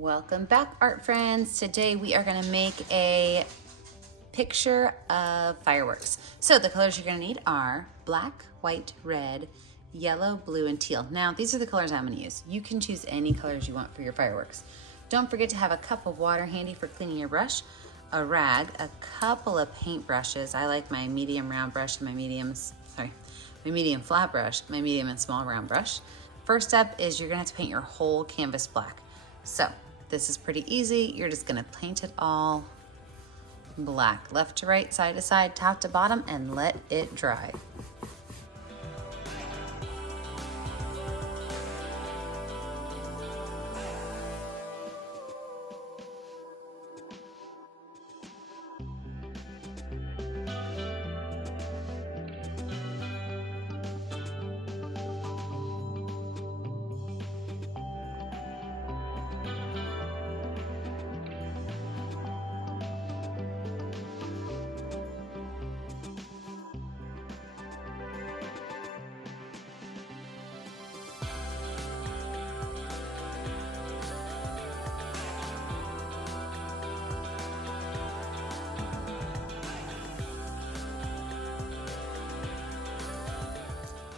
Welcome back, art friends. Today we are going to make a picture of fireworks. So the colors you're going to need are black, white, red, yellow, blue, and teal. Now these are the colors I'm going to use. You can choose any colors you want for your fireworks. Don't forget to have a cup of water handy for cleaning your brush, a rag, a couple of paint brushes. I like my medium round brush and my medium flat brush, my medium and small round brush. First step is you're going to have to paint your whole canvas black. So this is pretty easy. You're just gonna paint it all black, left to right, side to side, top to bottom, and let it dry.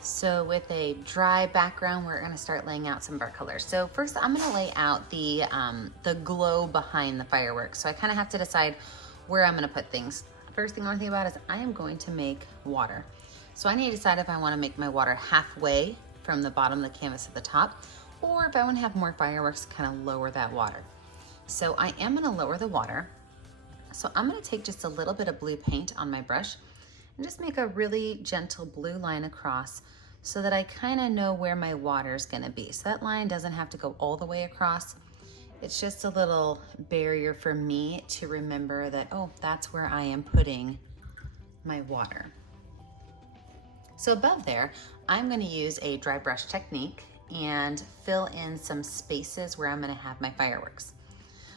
So with a dry background, we're gonna start laying out some of our colors. So first I'm gonna lay out the glow behind the fireworks. So I kind of have to decide where I'm gonna put things. First thing I wanna think about is I am going to make water. So I need to decide if I wanna make my water halfway from the bottom of the canvas to the top, or if I wanna have more fireworks, kind of lower that water. So I am gonna lower the water. So I'm gonna take just a little bit of blue paint on my brush and just make a really gentle blue line across so that I kind of know where my water is going to be. So that line doesn't have to go all the way across. It's just a little barrier for me to remember that, oh, that's where I am putting my water. So above there, I'm going to use a dry brush technique and fill in some spaces where I'm going to have my fireworks.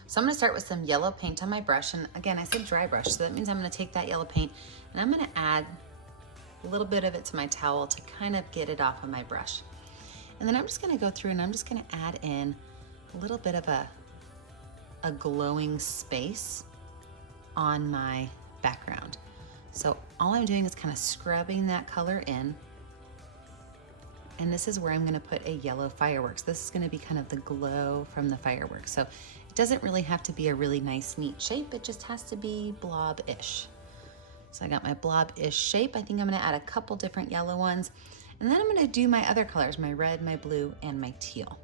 So I'm going to start with some yellow paint on my brush. And again, I said dry brush, so that means I'm going to take that yellow paint and I'm going to add a little bit of it to my towel to kind of get it off of my brush. And then I'm just gonna go through and I'm just gonna add in a little bit of a glowing space on my background. So all I'm doing is kind of scrubbing that color in. And this is where I'm gonna put a yellow fireworks. This is gonna be kind of the glow from the fireworks. So it doesn't really have to be a really nice, neat shape. It just has to be blob-ish. So I got my blob-ish shape. I think I'm gonna add a couple different yellow ones. And then I'm gonna do my other colors, my red, my blue, and my teal.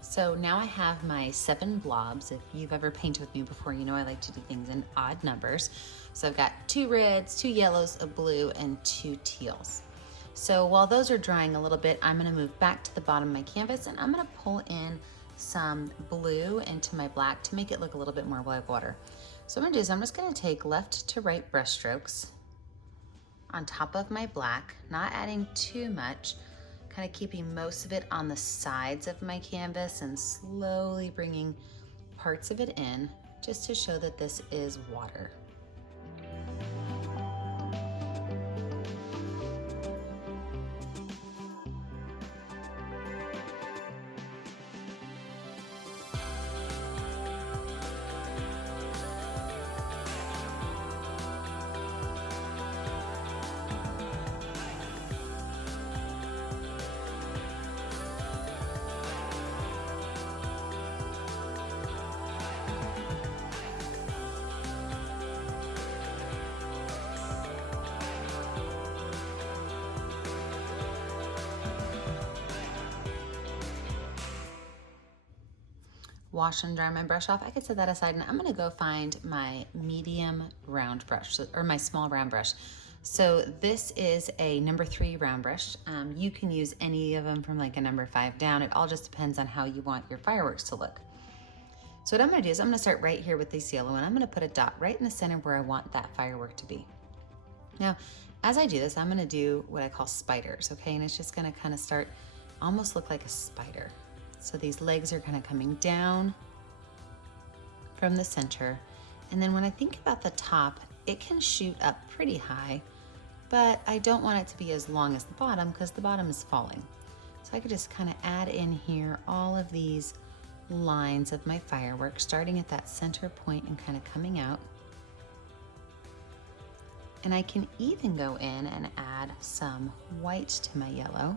So now I have my 7 blobs. If you've ever painted with me before, you know I like to do things in odd numbers. So I've got 2 reds, 2 yellows, a blue, and 2 teals. So while those are drying a little bit, I'm gonna move back to the bottom of my canvas and I'm gonna pull in some blue into my black to make it look a little bit more like water. So what I'm gonna do is I'm just gonna take left to right brush strokes on top of my black, not adding too much, kind of keeping most of it on the sides of my canvas and slowly bringing parts of it in. just to show that this is water. Wash and dry my brush off. I could set that aside, and I'm gonna go find my medium round brush, or my small round brush. So this is a number 3 round brush. You can use any of them from like a number 5 down. It all just depends on how you want your fireworks to look. So what I'm gonna do is I'm gonna start right here with this yellow, and I'm gonna put a dot right in the center where I want that firework to be. Now, as I do this, I'm gonna do what I call spiders, okay? And it's just gonna kind of start, almost look like a spider. So these legs are kind of coming down from the center. And then when I think about the top, it can shoot up pretty high, but I don't want it to be as long as the bottom because the bottom is falling. So I could just kind of add in here all of these lines of my fireworks, starting at that center point and kind of coming out. And I can even go in and add some white to my yellow.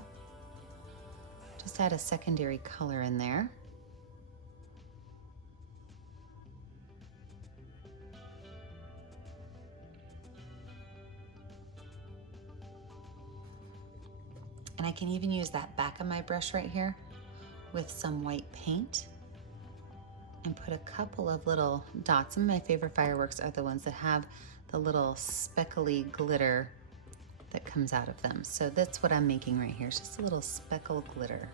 Just add a secondary color in there. And I can even use that back of my brush right here with some white paint and put a couple of little dots. Some of my favorite fireworks are the ones that have the little speckly glitter that comes out of them. So that's what I'm making right here. It's just a little speckle glitter.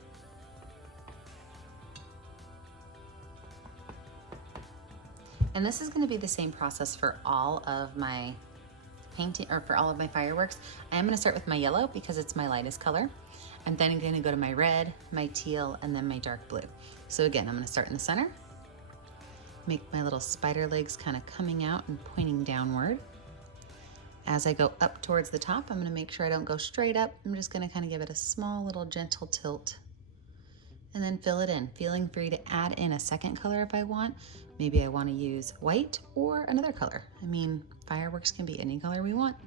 And this is gonna be the same process for all of my painting, or for all of my fireworks. I am gonna start with my yellow because it's my lightest color. And then I'm gonna go to my red, my teal, and then my dark blue. So again, I'm gonna start in the center, make my little spider legs kind of coming out and pointing downward. As I go up towards the top, I'm gonna make sure I don't go straight up. I'm just gonna kind of give it a small little gentle tilt and then fill it in. Feeling free to add in a second color if I want. Maybe I wanna use white or another color. I mean, fireworks can be any color we want.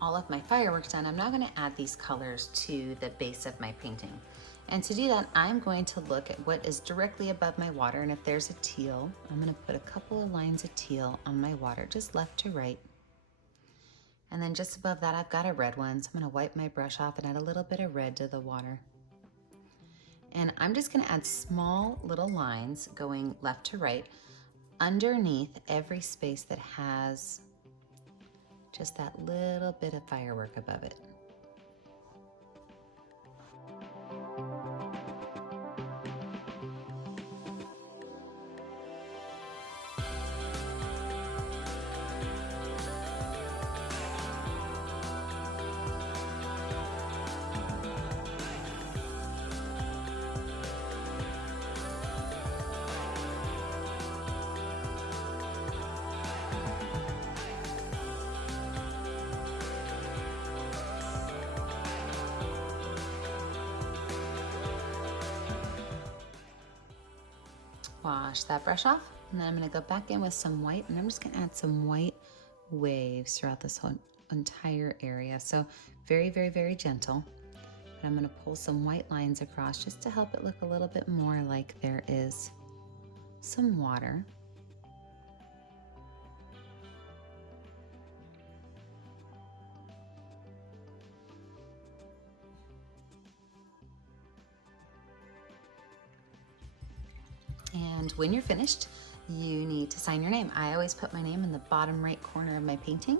all of my fireworks done, I'm now gonna add these colors to the base of my painting. And to do that, I'm going to look at what is directly above my water, and if there's a teal, I'm gonna put a couple of lines of teal on my water, just left to right. And then just above that, I've got a red one, so I'm gonna wipe my brush off and add a little bit of red to the water. And I'm just gonna add small little lines going left to right underneath every space that has just that little bit of firework above it. Wash that brush off, and then I'm gonna go back in with some white, and I'm just gonna add some white waves throughout this whole entire area. So very, very, very gentle. And I'm gonna pull some white lines across just to help it look a little bit more like there is some water. And when you're finished, you need to sign your name. I always put my name in the bottom right corner of my painting.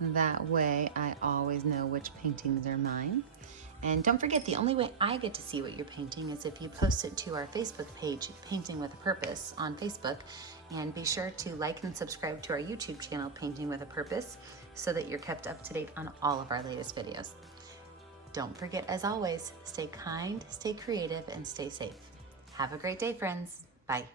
That way I always know which paintings are mine. And don't forget, the only way I get to see what you're painting is if you post it to our Facebook page, Painting with a Purpose on Facebook. And be sure to like and subscribe to our YouTube channel, Painting with a Purpose, so that you're kept up to date on all of our latest videos. Don't forget, as always, stay kind, stay creative, and stay safe. Have a great day, friends. Bye.